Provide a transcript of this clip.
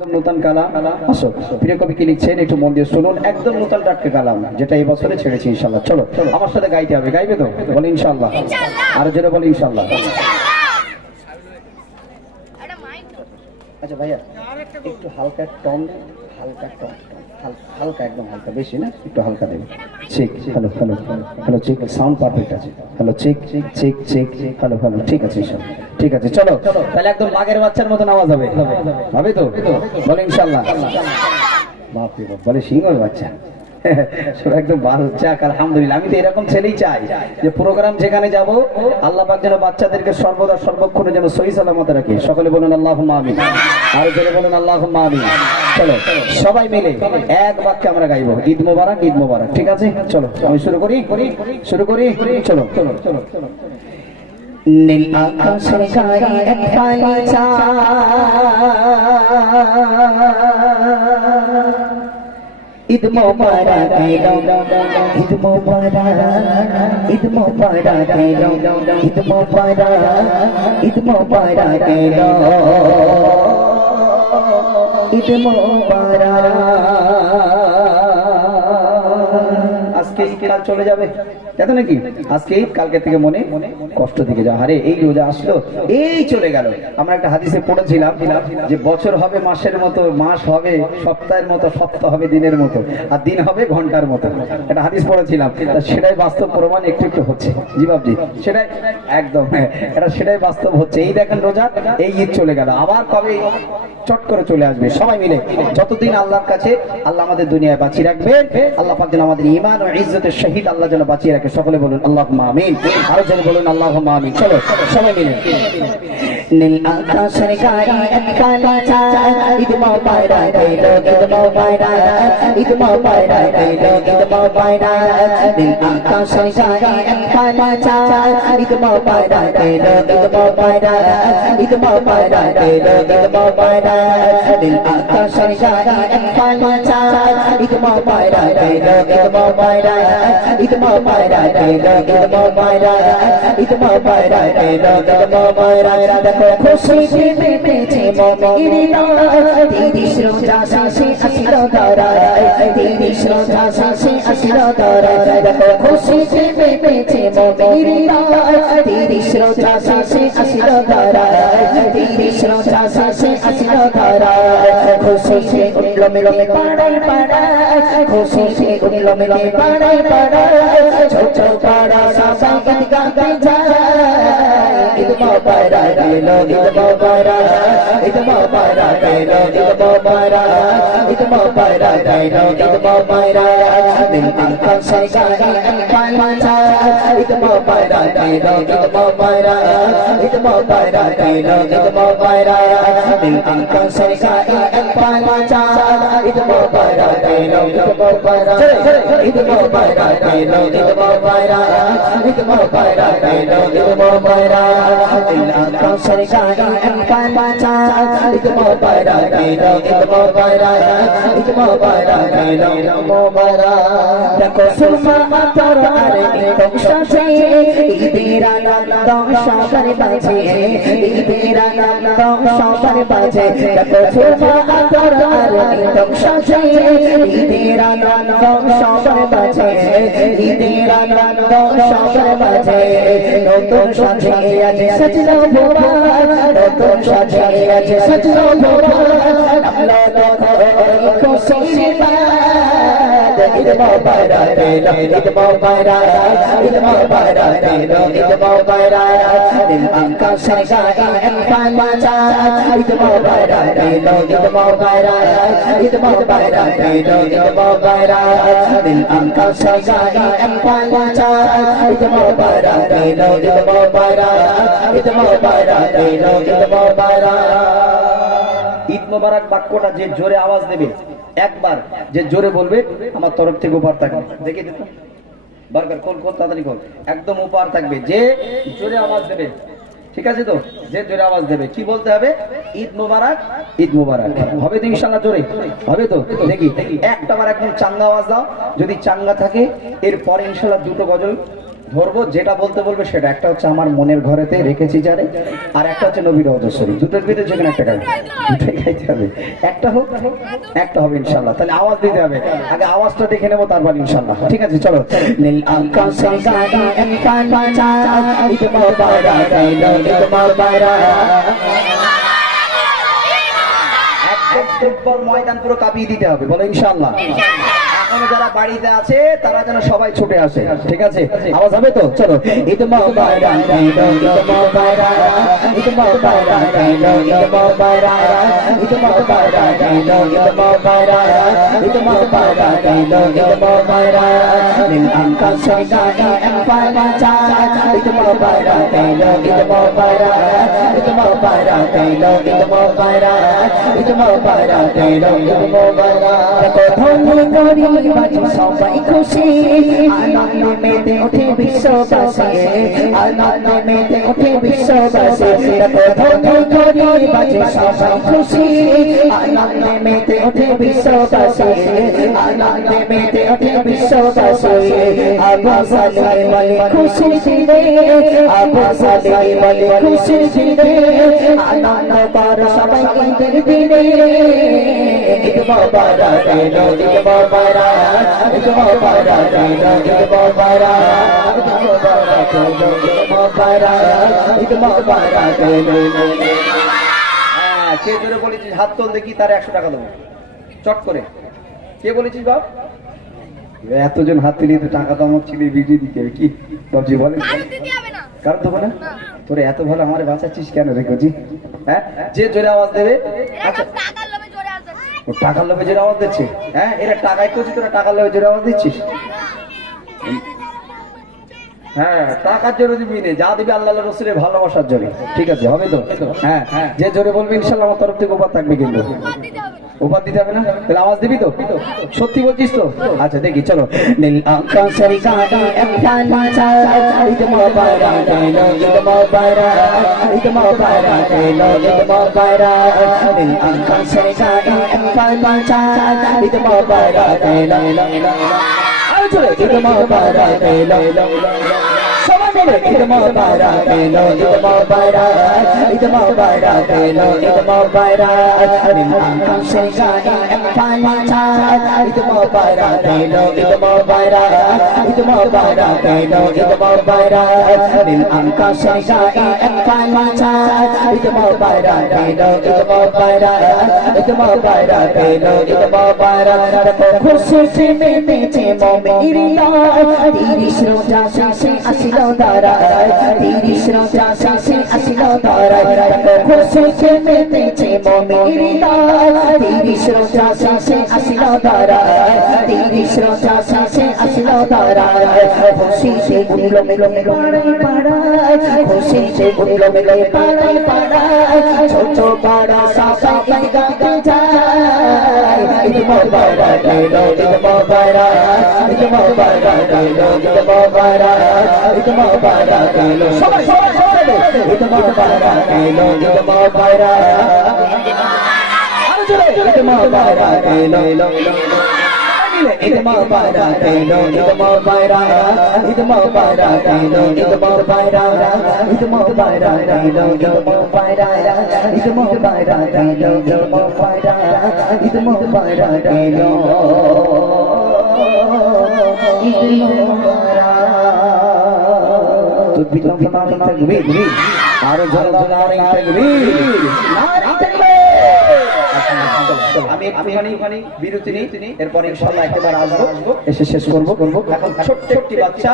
নতুন কালাম আসো প্রিয় কবি কি লিখছেন একটু মন দিয়ে শুনুন। একদম নতুন টাটকা কালাম যেটা এই বছরে ছেড়েছি ইনশাআল্লাহ। চলো আমার সাথে গাইতে হবে, গাইবে তো? বলে ইনশাআল্লাহ। আর জোরে বলে ইনশাআল্লাহ। আচ্ছা ভাইয়া একটু হালকা টন, হালকা টন, হালকা একদম হালকা, বেশি না, একটু হালকা দেবে। Check, hello hello hello, check, sound perfect আছে। Hello check check check, hello hello, ঠিক আছে ইনশাআল্লাহ, ঠিক আছে। চলো তাহলে একদম বাঘের বাচ্চার মতন আওয়াজ হবে, হবে তো? বলে ইনশাআল্লাহ। বাপরে বাপ, বলে সিংহের বাচ্চা। একদম বাচ্চাক, আলহামদুলিল্লাহ। আমি তো এরকম ছেলেই চাই যে প্রোগ্রাম যেখানে যাব আল্লাহ পাক যেন বাচ্চাদেরকে সর্বদা সর্বক্ষণে যেন সহি সালামত রাখে। সকলে বলুন আল্লাহুম্মা আমিন, আর জোরে বলুন আল্লাহুম্মা আমিন। চলো সবাই মিলে এক বাক্যে আমরা গাইবো ঈদ মোবারক, ঈদ মোবারক, ঠিক আছে? চলো আমি শুরু করি, চলো চলো চলো চলো। নীল আকাশের গায়ে এক ফালি চাঁদ, ঈদ মোবারক এলো, ঈদ মোবারক, ঈদ মোবারক এলো, ঈদ মোবারক, ঈদ মোবারক এলো, ঈদ মোবারক। আজকে কাল চলে যাবে, যাতে নাকি আজকে ঈদ, কালকে থেকে মনে কষ্ট দিকে যাও। আরে এই রোজা আসলো, এই চলে গেল। আমরা একটা হাদিসে পড়েছিলাম যে বছর হবে মাসের মতো, মাস হবে সপ্তাহের মতো, সপ্তাহ হবে দিনের মতো, আর দিন হবে ঘন্টার মতো। একটা হাদিস পড়েছিলাম, সেটাই বাস্তব প্রমাণ একটু একটু হচ্ছে। জি বাবজি, সেটাই একদম, হ্যাঁ এটা সেটাই বাস্তব হচ্ছে। এই দেখেন রোজা, এই ঈদ চলে গেল, আবার কবে চট করে চলে আসবে। সবাই মিলে যতদিন আল্লাহর কাছে আল্লাহ আমাদের দুনিয়ায় বাঁচিয়ে রাখবেন, আল্লাহ পাক যেন আমাদের ঈমান ও ইজ্জতের সহিত আল্লাহ যেন বাঁচিয়ে রাখে। সকলে বলুন আল্লাহুম্মা আমিন, আরো যেন বলুন আল্লাহুম্মা আমিন। চলো সবাই মিলে। নীল আকাশের গায়ে এক কালা চাঁদ, ঈদ মোবারক এলো, ঈদ মোবারক, ঈদ মোবারক এলো, ঈদ মোবারক। নীল আকাশের গায়ে এক কালা চাঁদ, ঈদ মোবারক এলো, ঈদ মোবারক, ঈদ মোবারক এলো, ঈদ মোবারক। নীল আকাশের গায়ে এক কালা চাঁদ, ঈদ মোবারক এলো, ঈদ মোবারক, ঈদ মোবারক এলো, ঈদ মোবারক, ঈদ মোবারক এলো, ঈদ মোবারক। খুশি মেতেছে মমিনেরা, তিরিশ রোজা শেষে আসলো ধরায়, তিরিশ রোজা শেষে আসলো ধরায়। দেখো খুশি মেতেছে মমিনেরা, তিরিশ রোজা শেষে আসলো ধরায়, তিরিশ রোজা শেষে আসলো ধরায়। খুশি সে উঠলো মেলে পাড়ায় পাড়ায়, খুশি সে উঠলো মেলে পাড়ায় পাড়ায়, ছোট পাড়া সবাই গান গাইতে যায়। ঈদ মোবারক এলো, ঈদ মোবারক, ঈদ মোবারক এলো, ঈদ মোবারক, ঈদ মোবারক এলো, ঈদ মোবারক। নীল আকাশের গায়ে এক কালা চাঁদ, ঈদ মোবারক এলো, ঈদ মোবারক, ঈদ মোবারক এলো, ঈদ মোবারক। নীল আকাশের গায়ে এক কালা চাঁদ, ঈদ মোবারক এলো, ঈদ মোবারক, ঈদ মোবারক এলো, ঈদ মোবারক, ঈদ মোবারক এলো, ঈদ মোবারক। নীল আকাশের গায়ে এক কালা চাঁদ, ঈদ মোবারক এলো, ঈদ মোবারক, ঈদ মোবারক এলো, ঈদ মোবারক। দেখো সুরমা আতর আর ইতম সাজে, ঈদের আনন্দ সবার বাজে, ঈদের আনন্দ সবার বাজে। দেখো সুরমা আতর আর ইতম সাজে, ঈদের আনন্দ সবার বাজে, ঈদের আনন্দ সবার বাজে। নতুন সাজে আজ সজলো ভোলা, নতুন সাজে আজ সজলো ভোলা, নামলো দেখো খুশির বাদ। ঈদ মোবারক এলো, ঈদ মোবারক, ঈদ মোবারক এলো, ঈদ মোবারক। নীল আকাশের গায়ে এক কালা চাঁদ, ঈদ মোবারক এলো, ঈদ মোবারক, ঈদ মোবারক এলো, ঈদ মোবারক। নীল আকাশের গায়ে এক কালা চাঁদ, ঈদ মোবারক এলো, ঈদ মোবারক, ঈদ মোবারক এলো, ঈদ মোবারক। ঈদ মোবারক বাক্যটা যে জোরে আওয়াজ দেবে, একবার যে জোরে বলবে, আমার তরফ থেকে উপহার থাকবে। দেখে দিত বারবার, কোন কোন তাড়াতাড়ি কোন, একদম উপহার থাকবে যে জোরে আওয়াজ দেবে, ঠিক আছে তো? যে জোরে আওয়াজ দেবে কি বলতে হবে? ঈদ মোবারক, ঈদ মোবারক। হবে তো ইনশাআল্লাহ? জোরে হবে তো? দেখি একটা বার একদম চাঙ্গা আওয়াজ দাও, যদি চাঙ্গা থাকে এরপরে ইনশাআল্লাহ দুটো গজল ধরবো, যেটা বলতে বলবে সেটা। একটা হচ্ছে আমার মনের ঘরেতে রেখেছি যারে, আর একটা হচ্ছে নবীর রওজা শরীফ। দুটোর ভিতরে যে কোনো একটা গাইবে, দুটোই গাইতে হবে। একটা হোক, একটা হবে ইনশাআল্লাহ। তাহলে আওয়াজ দিতে হবে, আগে আওয়াজটা দেখে নেবো, তারপর ইনশাআল্লাহ। ঠিক আছে, চলো। নীল আকাশে গাড়ি একখান বাজা, ঈদ মোবারক এলো, ঈদ মোবারক। একদম ফুটবল ময়দান পুরো কাঁপিয়ে দিতে হবে, বলো ইনশাআল্লাহ। এখনো যারা বাড়িতে আছে তারা যেন সবাই ছুটে আসে, ঠিক আছে? আওয়াজ হবে তো? চলো। ঈদ মোবারক এলো, ঈদ মোবারক, ঈদ মোবারক এলো, ঈদ মোবারক, ঈদ মোবারক এলো, ঈদ মোবারক, ঈদ মোবারক এলো, ঈদ মোবারক। নীল আকাশে গাড়ি একখান বাজা, ঈদ মোবারক এলো, ঈদ মোবারক, ঈদ মোবারক এলো, ঈদ মোবারক, ঈদ মোবারক এলো, ঈদ মোবারক। ধনী গরিব বাজে সবাই খুশি, আনন্দে মেতে ওঠে বিশ্ববাসী, আনন্দে মেতে ওঠে বিশ্ববাসী। ধনী গরিব বাজে সবাই খুশি, আনন্দে মেতে ওঠে বিশ্ববাসী, আনন্দে মেতে ওঠে বিশ্ববাসী। আবু সালে বলে খুশি দিলে, আবু সালে বলে খুশি দিলে, আনন্দ কর সবাই ঈদের দিনে। ঈদ মোবারক এলো, ঈদ মোবারক, ঈদ মোবারক এলো, ঈদ মোবারক, ঈদ মোবারক এলো, ঈদ মোবারক, ঈদ মোবারক এলো। হ্যাঁ, কে জোরে বলেছিস হাত তোল দেখি, তার 100 টাকা দেবো চট করে। কে বলেছিস বাপ? এতজন হাত তুলিয়ে তো টাকা তো আমার ছেলে ভিডিও দিতে হবে। কি বাবজি বলেন? কারণ দেবো না? তোরে এত ভালো আমার বাঁচাচ্ছিস কেন রেখেছি? হ্যাঁ, যে জোরে আওয়াজ দেবে। আচ্ছা, ও টাকার লোভে জোরে আওয়াজ দিচ্ছে? হ্যাঁ, এরা টাকায় করছি, তোরা টাকার লোভে জোরে আওয়াজ দিচ্ছিস? হ্যাঁ, টাকার জোরে দিবি না, যা দিবি আল্লাহ রসুলের ভালোবাসার জোরে। ঠিক আছে, হবে তো? হ্যাঁ, যে জোরে বলবি ইনশাল্লাহ আমার তরফ থেকে উপহার থাকবে। কিন্তু উপহার দিতে হবে না? তাহলে আওয়াজ দিবি তো? সত্যি বলছিস তো? আচ্ছা দেখি, চলো। নীল আকাশের গাড়ি একখান বাজা, ঈদ মোবারক এলো, ঈদ মোবারক, ঈদ মোবারক এলো, ঈদ মোবারক। নীল আকাশের গাড়ি একখান বাজা, ঈদ মোবারক এলো, ঈদ মোবারক এলো। সবাই বলে ঈদ মোবারক এলো, ঈদ মোবারক, ঈদ মোবারক এলো, ঈদ মোবারক। নীল আকাশে গাড়ি একখান বাজা, ঈদ মোবারক এলো, ঈদ মোবারক, ঈদ মোবারক এলো, ঈদ মোবারক। নীল আকাশে গাড়ি একখান বাজা, ঈদ মোবারক এলো, ঈদ মোবারক, ঈদ মোবারক এলো, ঈদ মোবারক। খুশি মেতেছে মুমিনিরা, 30 রোজা শেষে আসিল দারায়, 30 রোজা শেষে আসিল দারায়। খুশি মেতেছে মুমিনিরা, 30 রোজা শেষে আসিল দারায়, 30 রোজা শেষে আসিল দারায়। খুশিতে উঠলো মেলো পাড়ায় পাড়ায়, খুশিতে উঠলো মেলো পাড়ায় পাড়ায়। ছোট বড় সবাই গাতে যায়, ঈদ মোবারক এলো, ঈদ মোবারক, ঈদ মোবারক এলো, ঈদ মোবারক, ঈদ মোবারক এলো। সবাই সবাই সবাই ঈদ মোবারক এলো, ঈদ মোবারক, আরো জোরে ঈদ মোবারক এলো, ঈদ মোবারক এলো, ঈদ মোবারক, ঈদ মোবারক এলো, ঈদ মোবারক, ঈদ মোবারক এলো, ঈদ মোবারক, ঈদ মোবারক এলো, ঈদ মোবারক, ঈদ মোবারক এলো, ঈদ মোবারক। তুই বিতম থাকবি, আরো জোরে জোরে থাকবি, আমি একটুখানি বিরতি নিই, এরপরে ইনশাআল্লাহ একেবারে আসবো, এসে শেষ করবো। এখন ছোট্ট একটি বাচ্চা